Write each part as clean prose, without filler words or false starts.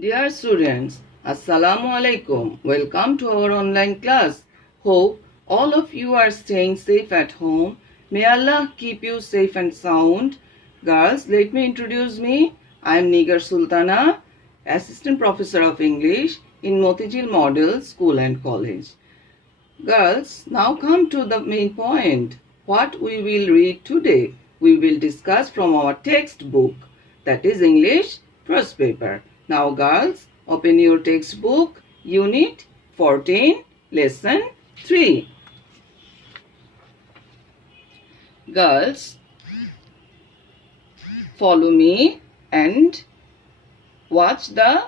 Dear students, Assalamu alaikum. Welcome to our online class. Hope all of you are staying safe at home. May Allah keep you safe and sound. Girls, let me introduce me. I am Nigar Sultana, Assistant Professor of English in Motijil Model School and College. Girls, now come to the main point. What we will read today? We will discuss from our textbook, that is English first paper. Now girls, open your textbook, Unit 14, Lesson 3. Girls, follow me and watch the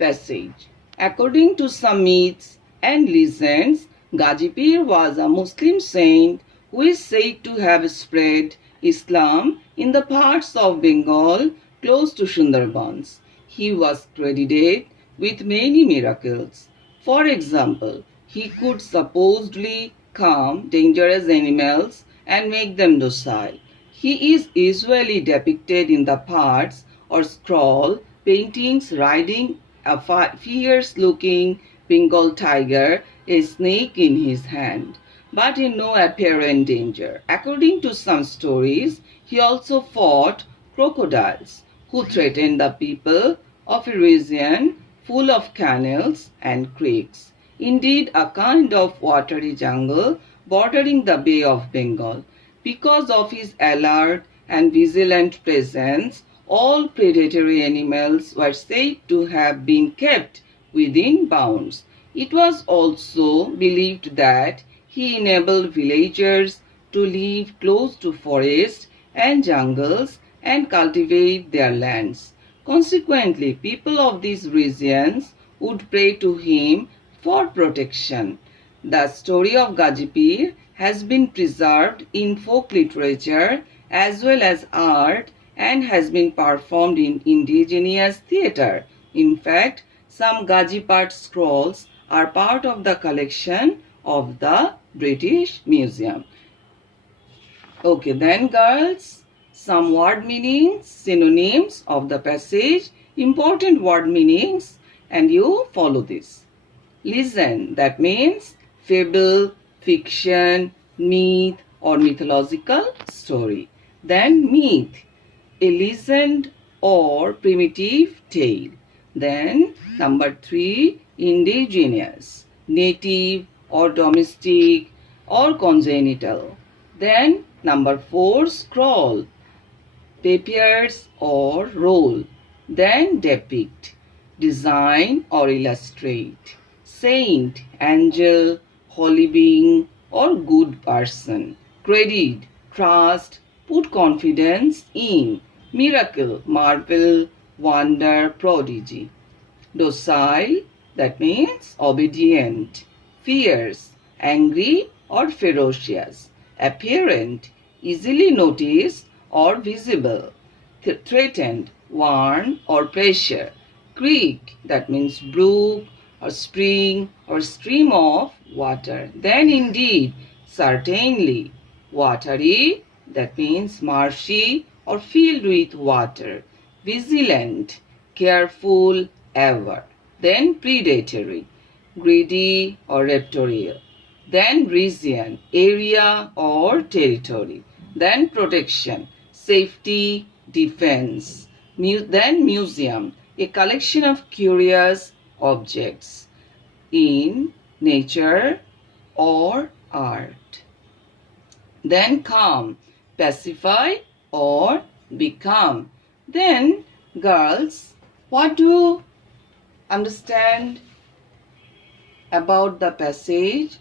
passage. According to some myths and legends, Gazipir was a Muslim saint who is said to have spread Islam in the parts of Bengal close to Sundarbans. He was credited with many miracles. For example, he could supposedly calm dangerous animals and make them docile. He is usually depicted in the parts or scroll paintings riding a fierce-looking Bengal tiger, a snake in his hand, but in no apparent danger. According to some stories, he also fought crocodiles who threatened the people of a region full of canals and creeks. Indeed, a kind of watery jungle bordering the Bay of Bengal. Because of his alert and vigilant presence, all predatory animals were said to have been kept within bounds. It was also believed that he enabled villagers to live close to forests and jungles and cultivate their lands. Consequently, people of these regions would pray to him for protection. The story of Gazipir has been preserved in folk literature as well as art and has been performed in indigenous theatre. In fact, some Gazipur scrolls are part of the collection of the British Museum. Okay, then girls, some word meanings, synonyms of the passage, important word meanings, and you follow this. Legend, that means fable, fiction, myth or mythological story. Then myth, a legend or primitive tale. Then number 3, indigenous, native or domestic or congenital. Then number 4, scroll, papers or roll. Then depict, design or illustrate. Saint, angel, holy being or good person. Credit, trust, put confidence in. Miracle, marvel, wonder, prodigy. Docile, that means obedient. Fierce, angry or ferocious. Apparent, easily noticed or visible. Threatened, warn or pressure. Creek, that means brook or spring or stream of water. Then indeed, certainly. Watery, that means marshy or filled with water. Vigilant, careful, ever. Then predatory, greedy or raptorial. Then region, area or territory. Then protection, safety, defense. Then museum, a collection of curious objects in nature or art. Then calm, pacify or become. Then girls, what do you understand about the passage,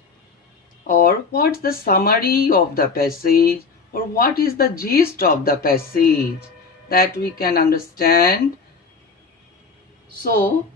or what's the summary of the passage, or what is the gist of the passage that we can understand? So,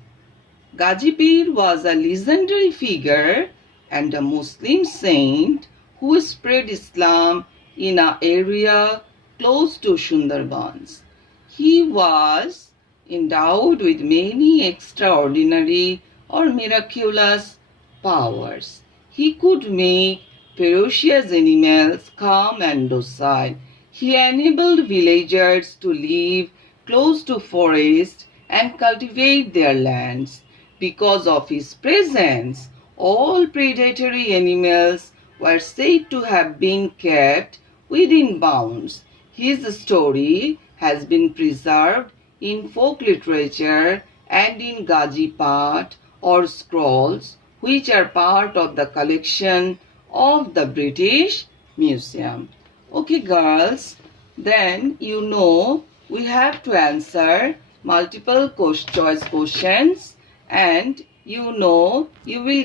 Gazipir was a legendary figure and a Muslim saint who spread Islam in an area close to Sundarbans. He was endowed with many extraordinary or miraculous powers. He could make ferocious animals calm and docile. He enabled villagers to live close to forests and cultivate their lands. Because of his presence, all predatory animals were said to have been kept within bounds. His story has been preserved in folk literature and in Gaji Pat or scrolls, which are part of the collection of the British Museum. Okay, girls, then we have to answer multiple choice questions, and you will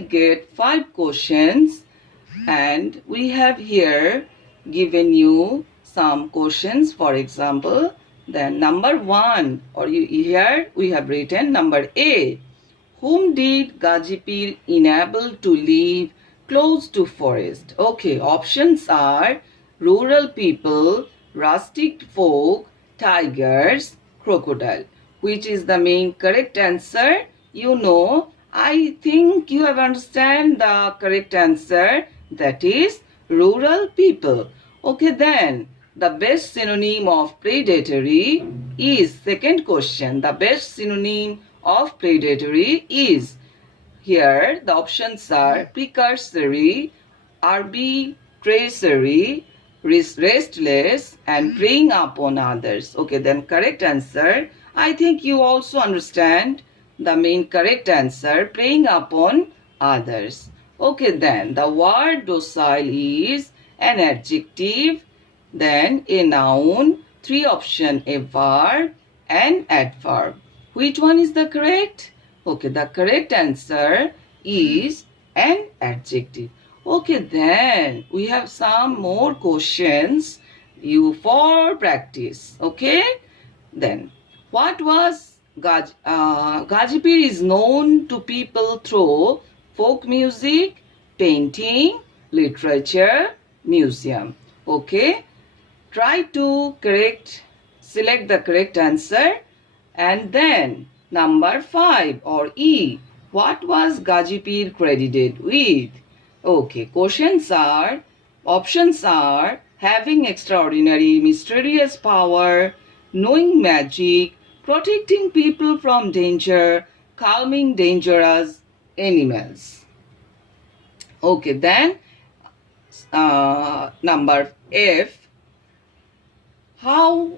get 5 questions, and we have here given you some questions. For example, then number 1, or here we have written number A. Whom did Gajipir enable to live close to forest? Okay, options are rural people, rustic folk, tigers, crocodile. Which is the main correct answer? I think you have understand the correct answer. That is rural people. Okay, then the best synonym of predatory is, second question, the best synonym of predatory is, here the options are precursory, arbitrary, restless, and preying upon others. Okay, then correct answer, I think you also understand the main correct answer, preying upon others. Okay, then the word docile is an adjective, then a noun, 3 option, a verb and adverb. Which one is the correct? Okay, the correct answer is an adjective. Okay, then we have some more questions for practice. Okay, then what was Gajipir is known to people through folk music, painting, literature, museum. Okay, try to select the correct answer. And then number 5 or E, what was Gajipir credited with? Okay, options are having extraordinary mysterious power, knowing magic, protecting people from danger, calming dangerous animals. Okay, then number F, how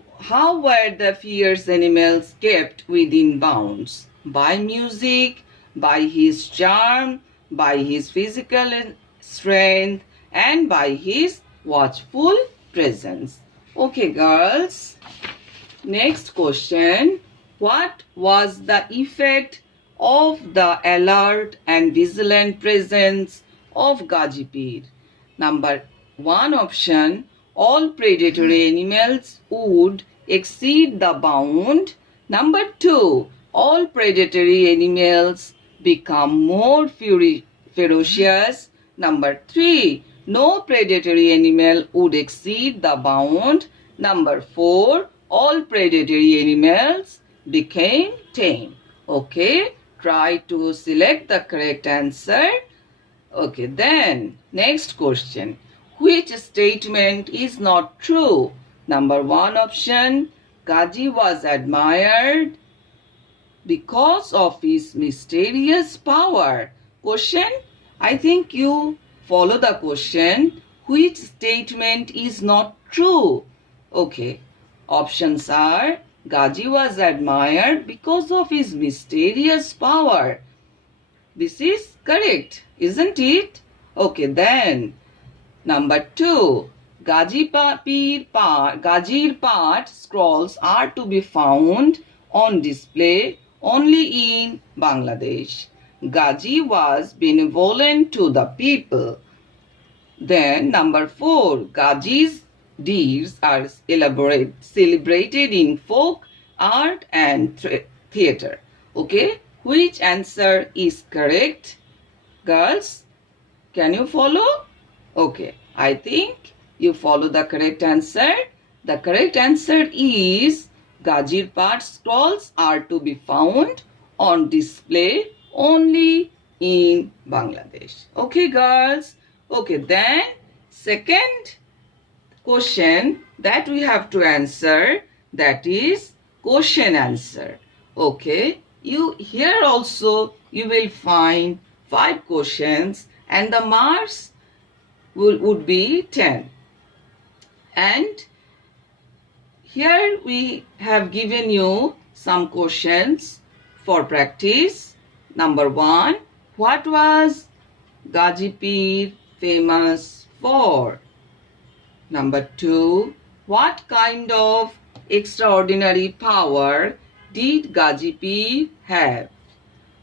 were the fierce animals kept within bounds? By music, by his charm, by his physical strength, and by his watchful presence. Okay, girls. Next question. What was the effect of the alert and vigilant presence of Gajipir? Number 1 option, all predatory animals would exceed the bound. Number 2, all predatory animals become more ferocious. Number 3, no predatory animal would exceed the bound. Number 4, all predatory animals became tame. Okay, try to select the correct answer. Okay, then next question. Which statement is not true? Number 1 option, Gaji was admired because of his mysterious power. Question, I think you follow the question. Which statement is not true? Okay, options are Gaji was admired because of his mysterious power. This is correct, isn't it? Okay, then number 2, Gajir Pat scrolls are to be found on display only in Bangladesh. Gaji was benevolent to the people. Then number 4, Gaji's deeds are celebrated in folk art and theatre. Okay, which answer is correct? Girls, can you follow? Okay, I think you follow the correct answer. The correct answer is Gajir Pat scrolls are to be found on display only in Bangladesh. Okay, girls. Okay, then second question that we have to answer, that is question answer. Okay, here also you will find 5 questions and the marks would be 10. And here we have given you some questions for practice. Number 1, what was Gazipur famous for? Number 2, what kind of extraordinary power did Gazipur have?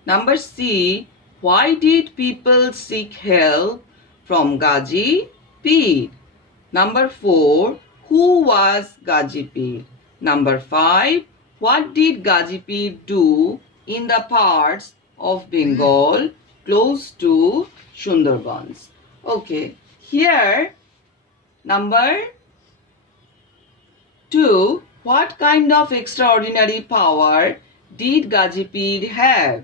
Number C, why did people seek help from Gazipur? Number 4, who was Gazipur? Number 5, what did Gazipur do in the parts of Bengal close to Sundarbans? Okay, here number 2, what kind of extraordinary power did Gazipur have?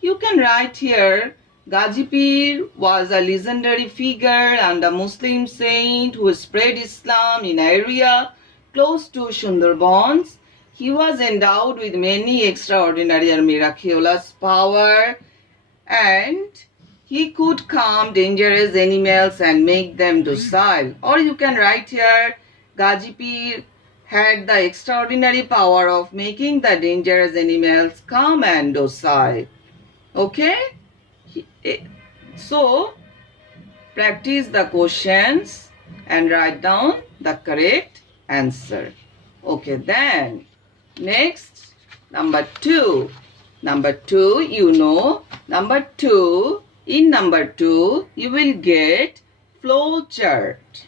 You can write here, Gazipur was a legendary figure and a Muslim saint who spread Islam in area close to Sundarbans. He was endowed with many extraordinary and miraculous power, and he could calm dangerous animals and make them docile. Or you can write here, Gazipur had the extraordinary power of making the dangerous animals calm and docile. Okay? So, practice the questions and write down the correct answer. Okay, then next, number 2. Number 2, you know, in number 2, you will get flow chart.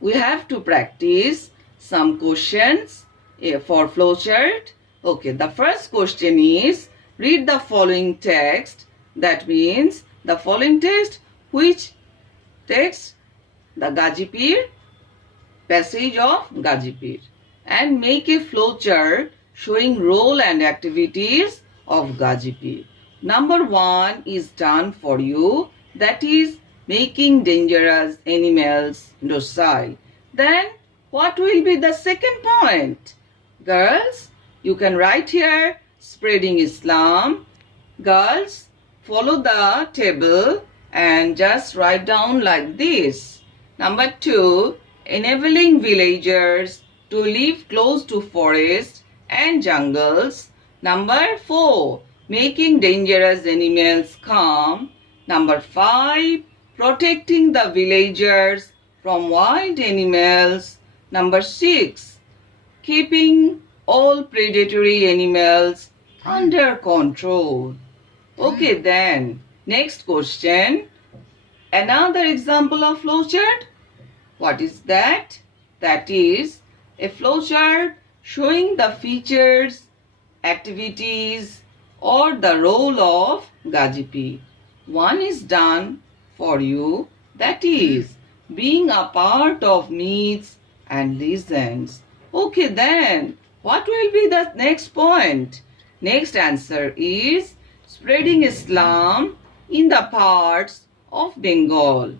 We have to practice some questions for flow chart. Okay, the first question is, read the following text. That means the following text, which text? The Gazipur, passage of Gazipur, and make a flow chart showing role and activities of Gazipur. Number 1 is done for you, that is making dangerous animals docile. Then what will be the second point? Girls, you can write here, spreading Islam. Girls, follow the table and just write down like this. Number 2, enabling villagers to live close to forests and jungles. Number 4, making dangerous animals calm. Number 5, protecting the villagers from wild animals. Number 6, keeping all predatory animals under control. Okay, then next question. Another example of flowchart. What is that? That is a flowchart showing the features, activities, or the role of Gazipur. One is done for you, that is being a part of myths and legends. Okay, then what will be the next point? Next answer is spreading Islam in the parts of Bengal.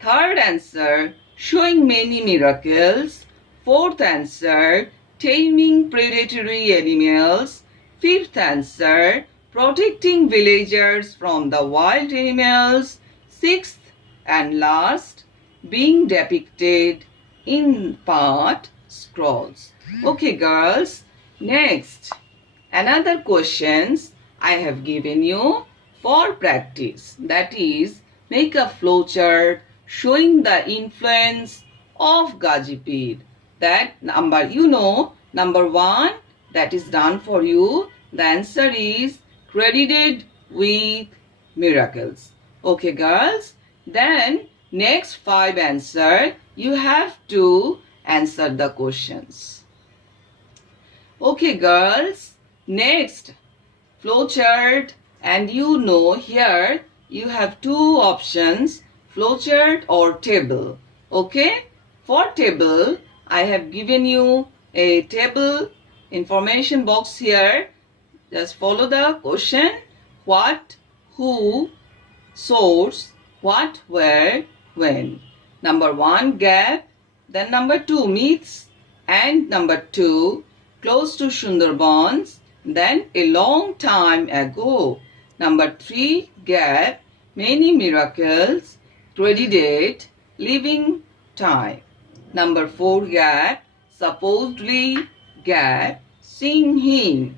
Third answer, showing many miracles. Fourth answer, taming predatory animals. Fifth answer, protecting villagers from the wild animals. Sixth and last, being depicted in part scrolls. Okay, girls, next, another questions I have given you for practice. That is, make a flowchart showing the influence of Gazipur. That number, you know, number 1, that is done for you. The answer is credited with miracles. Okay, girls. Then next 5 answer, you have to answer the questions. Okay, girls. Next, flowchart, and you know here you have 2 options, flowchart or table. Okay, for table I have given you a table information box here. Just follow the question, what, who, source, what, where, when. Number 1, gap. Then number 2, myths. And number 2, close to Sundarbans. then a long time ago. Number 3, gap, many miracles, credited, living time. Number 4, gap, supposedly, gap, seen him.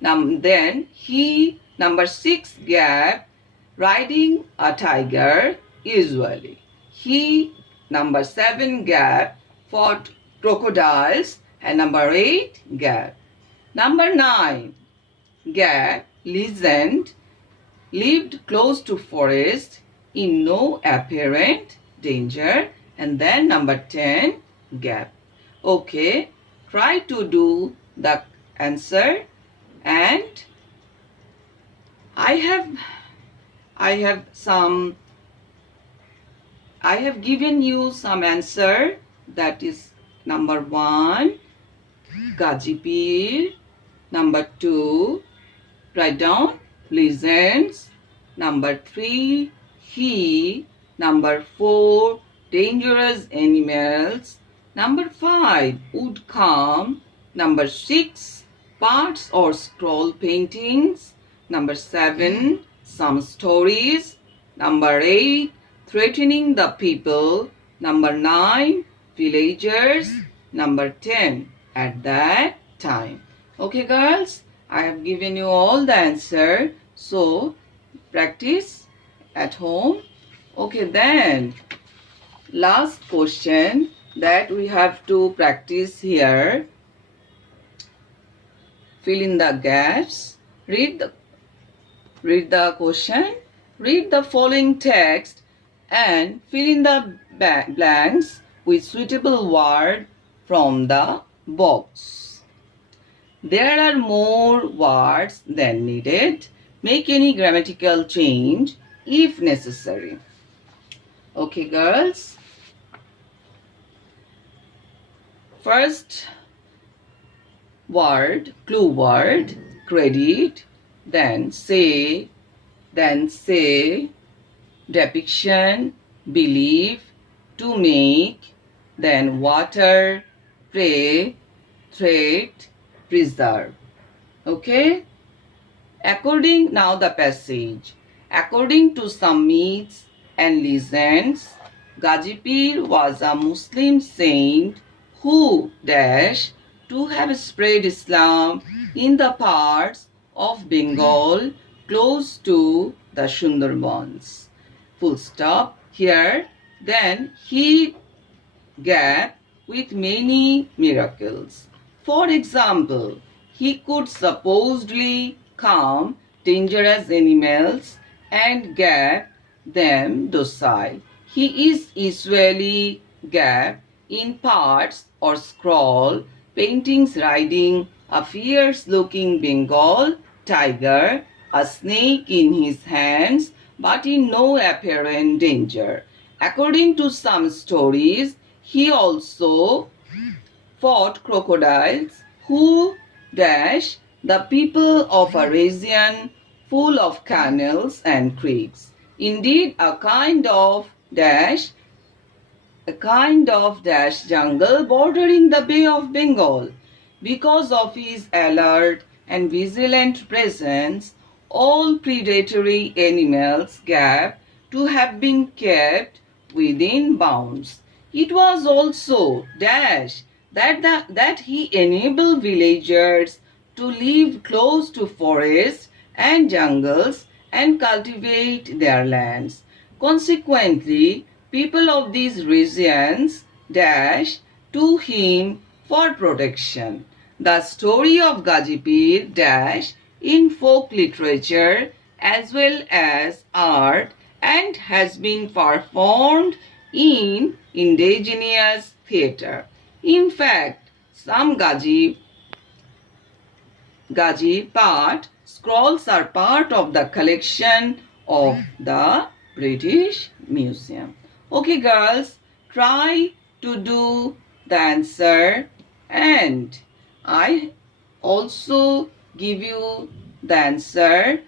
Then he. Number 6, gap, riding a tiger, usually. He. Number 7, gap, fought crocodiles. And number 8, gap. Number 9, gap, listened, lived close to forest in no apparent danger. And then number 10, gap. Okay, try to do the answer, and I have given you some answer. That is number 1, Gazipir. Number 2, write down, listens. Number 3, he. Number 4, dangerous animals. Number 5, would come. Number 6, parts or scroll paintings. Number 7, some stories. Number 8, threatening the people. Number 9, villagers. Number 10, at that time. Okay girls, I have given you all the answer. So practice at home. Okay, then last question that we have to practice here. Fill in the gaps. Read the question. Read the following text and fill in the blanks with suitable word from the box. There are more words than needed. Make any grammatical change if necessary. Okay, girls. First word, clue word, credit, then say, depiction, believe, to make, then water, pray, threat, preserve. Okay? Now the passage. According to some myths and legends, Gazipir was a Muslim saint who dash to have spread Islam in the parts of Bengal close to the Sundarbans. Full stop here. Then he gap with many miracles. For example, he could supposedly calm dangerous animals and gap them docile. He is usually gap in parts or scroll paintings riding a fierce-looking Bengal tiger, a snake in his hands, but in no apparent danger. According to some stories, he also fought crocodiles who dash the people of a region full of canals and creeks. Indeed, a kind of dash jungle bordering the Bay of Bengal. Because of his alert and vigilant presence, all predatory animals gap to have been kept within bounds. It was also dash that he enabled villagers to live close to forests and jungles and cultivate their lands. Consequently, people of these regions dash to him for protection. The story of Gazipir dash in folk literature as well as art and has been performed in indigenous theatre. In fact, some Gaji part scrolls are part of the collection of the British Museum. Okay girls, try to do the answer, and I also give you the answer.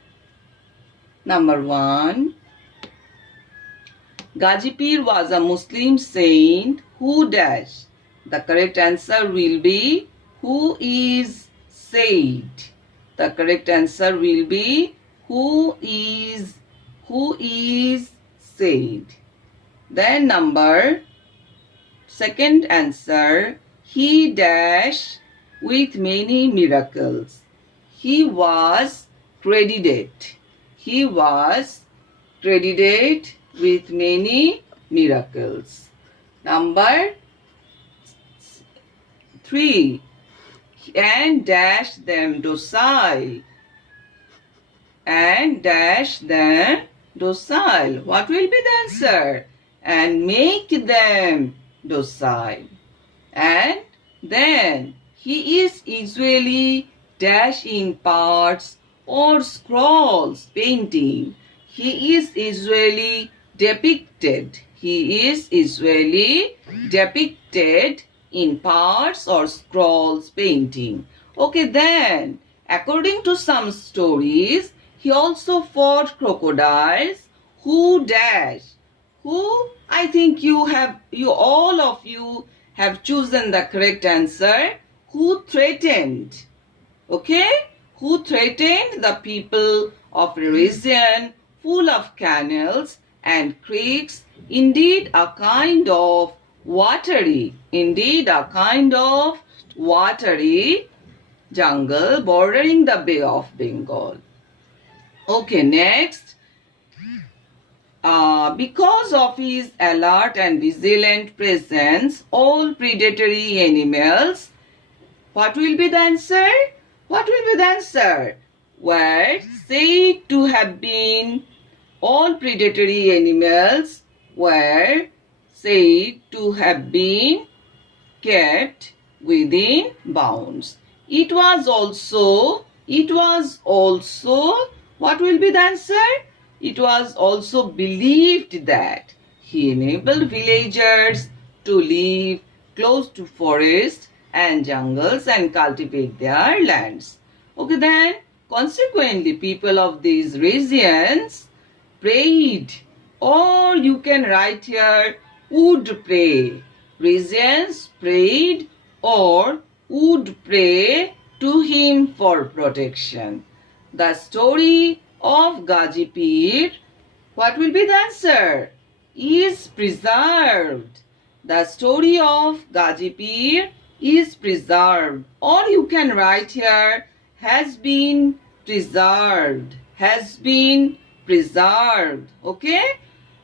Number 1. Gazipir was a Muslim saint who dash. The correct answer will be who is said. The correct answer will be who is said. Then second answer, he dash with many miracles. He was credited. He was credited with many miracles. Number 3, and dash them docile. And dash them docile. What will be the answer? And make them docile. And then he is usually dash in parts or scrolls painting. He is usually depicted. He is usually depicted in parts or scrolls painting. Okay, then according to some stories, he also fought crocodiles who dash. Who? I think all of you have chosen the correct answer. Who threatened? Okay? Who threatened the people of a region full of canals and creeks, indeed a kind of watery jungle bordering the Bay of Bengal. Okay, next. Because of his alert and vigilant presence, all predatory animals, what will be the answer? What will be the answer? Were said to have been, all predatory animals were said to have been kept within bounds. It was also, what will be the answer? It was also believed that he enabled villagers to live close to forests and jungles and cultivate their lands. Okay, then consequently people of these regions prayed, or you can write here would pray. Regions prayed or would pray to him for protection. The story of Gazipir, what will be the answer? Is preserved. The story of Gazipir is preserved, or you can write here has been preserved. Has been preserved. Okay?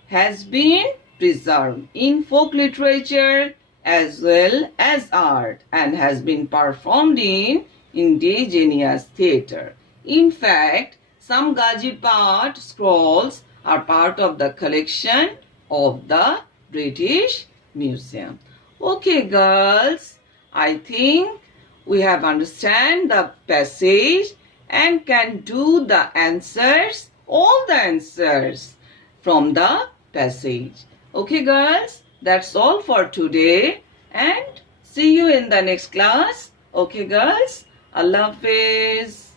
Has been preserved in folk literature as well as art, and has been performed in indigenous theatre. In fact, some Gazipur scrolls are part of the collection of the British Museum. Okay, girls, I think we have understand the passage and can do the answers, all the answers from the passage. Okay, girls, that's all for today, and see you in the next class. Okay, girls, Allah Hafiz.